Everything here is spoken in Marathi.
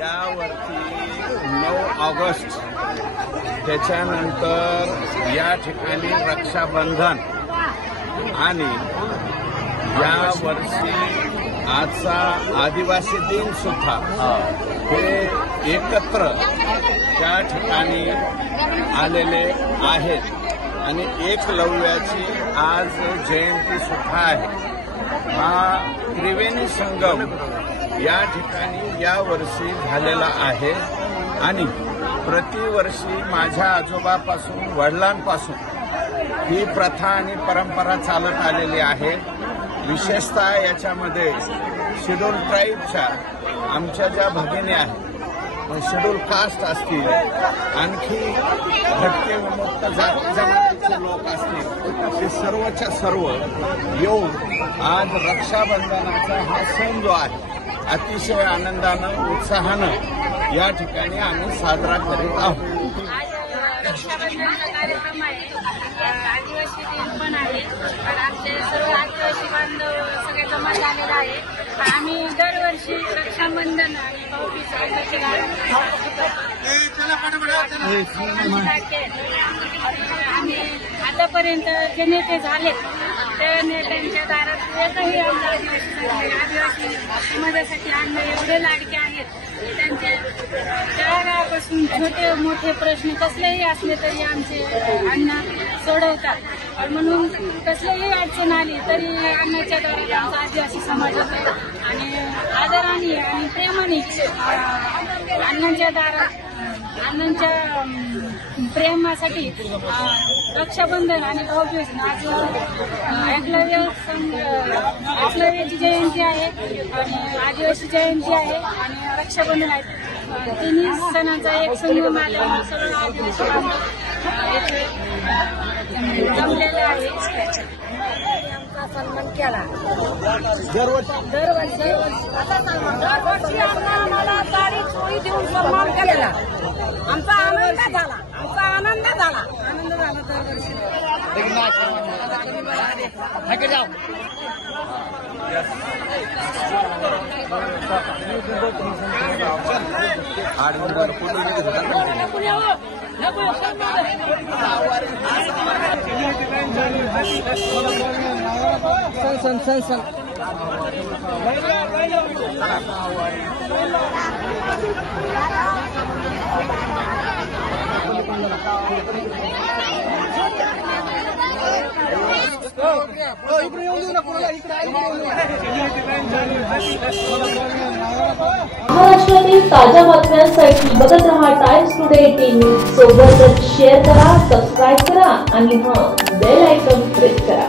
यावरती 9 ऑगस्ट त्याच्यानंतर या ठिकाणी रक्षाबंधन आणि या वर्षी आजचा आदिवासी दिन सुद्धा हे एकत्र त्या ठिकाणी आलेले आहेत आणि एकलव्याची आज जयंती सुद्धा आहे। हा त्रिवेणी संगम या ठिकाणी या वर्षी झालेला आहे आणि प्रतिवर्षी माझ्या आजोबापासून वडिलांपासून ही प्रथा आणि परंपरा चालत आलेली आहे। विशेषतः याच्यामध्ये शेड्यूल ट्राईबच्या आमच्या ज्या भगिनी आहेत, शेड्यूल कास्ट असतील, आणखी भटके विमुक्त जाती जमातीचे लोक असतील, ते सर्वच्या सर्व येऊन आज रक्षाबंधनाचा हा सण जो आहे अतिशय आनंदानं उत्साहानं या ठिकाणी आम्ही साजरा करीत आहोत। रक्षाबंधनचा कार्यक्रम आहे, आदिवासी दिन पण आहे आणि आमचे सर्व आदिवासी बांधव सगळे जमा झालेला आहे। आम्ही दरवर्षी रक्षाबंधन आणि भाऊबीज आणि आतापर्यंत जे नेते झाले त्या नेत्यांच्या दारात एकही आदिवासी समाजासाठी आणले एवढे लाडके आहेत। त्यांचे तळागाळापासून छोटे मोठे प्रश्न कसलेही असले तरी आमचे अण्णा सोडवतात। म्हणून कसलीही अडचण आली तरी अण्णाच्या दारात आमचा आदिवासी समाज होता आणि आदराने आणि प्रेमाने अण्णांच्या दारात अण्णांच्या प्रेमासाठी रक्षाबंधन आणि भाऊबीज आज एकलव्याची जयंती आहे आणि आदिवासी जयंती आहे आणि रक्षाबंधन आहे। तिन्ही सणांचा एक संगम आल्यामुळे सर्व आदिवासी येथे जमलेले आहे। आमचा सन्मान केला दरवर्षी आम्हाला साडी चोळी देऊन सन्मान केलेला। आमचा आनंद झाला दरवर्षी। महाराष्ट्रातील ताज्या बातम्यांसाठी बघत रहा टाइम्स टुडे टीव्ही। सोबतच शेअर करा, सबस्क्राईब करा आणि बेल आयकॉन प्रेस करा।